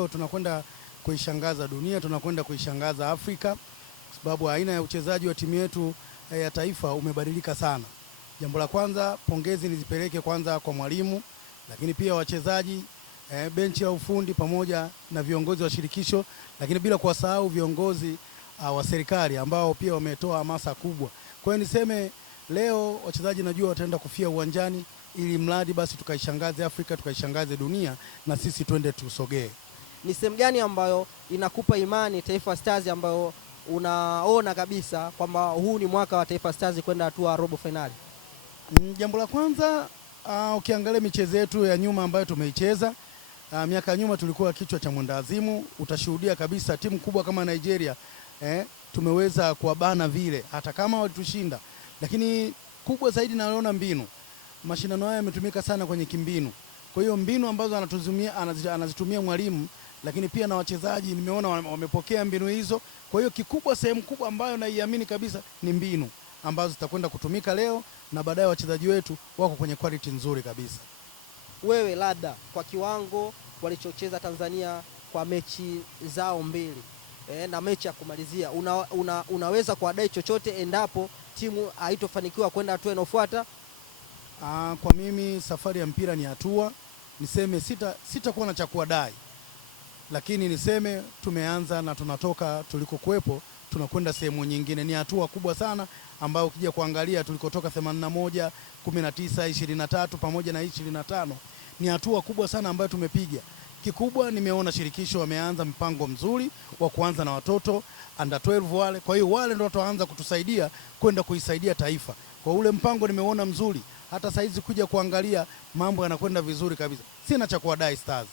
leo tunakwenda kuishangaza dunia, tunakwenda kuishangaza Afrika, kwa sababu aina ya uchezaji wa timu yetu ya taifa umebadilika sana. Jambo la kwanza, pongezi nizipeleke kwanza kwa mwalimu, lakini pia wachezaji, benchi la ufundi pamoja na viongozi wa shirikisho, lakini bila kuwasahau viongozi wa serikali ambao pia wametoa hamasa kubwa. Kwa hiyo niseme leo wachezaji najua wataenda kufia uwanjani ili mradi basi tukaishangaze Afrika, tukaishangaze dunia na sisi twende tusogee. Ni sehemu gani ambayo inakupa imani Taifa Stars ambayo unaona kabisa kwamba huu ni mwaka wa Taifa Stars kwenda hatua robo finali? Jambo la kwanza, ukiangalia michezo yetu ya nyuma ambayo tumeicheza, miaka nyuma tulikuwa kichwa cha mwendawazimu. Utashuhudia kabisa timu kubwa kama Nigeria tumeweza kuwabana vile hata kama walitushinda, lakini kubwa zaidi naona mbinu. Mashindano haya yametumika sana kwenye kimbinu. Kwa hiyo mbinu ambazo anazitumia mwalimu, lakini pia na wachezaji nimeona wamepokea mbinu hizo. Kwa hiyo kikubwa, sehemu kubwa ambayo naiamini kabisa ni mbinu ambazo zitakwenda kutumika leo na baadaye wachezaji wetu wako kwenye quality nzuri kabisa. Wewe labda kwa kiwango walichocheza Tanzania kwa mechi zao mbili na mechi ya kumalizia unaweza kuadai chochote endapo timu haitofanikiwa kwenda hatua inayofuata? Kwa mimi safari ya mpira ni hatua. Niseme sitakuwa na cha kuadai, lakini niseme tumeanza na tunatoka tulikokuepo tunakwenda sehemu nyingine. Ni hatua kubwa sana ambayo ukija kuangalia tulikotoka 81, 19, 23 pamoja na 25. Ni hatua kubwa sana ambayo tumepiga. Kikubwa nimeona shirikisho wameanza mpango mzuri wa kuanza na watoto under 12 wale. Kwa hiyo wale ndio wataanza kutusaidia kwenda kuisaidia taifa. Kwa ule mpango nimeona mzuri. Hata saizi kuja kuangalia mambo yanakwenda vizuri kabisa. Sina cha kuwadai Stars.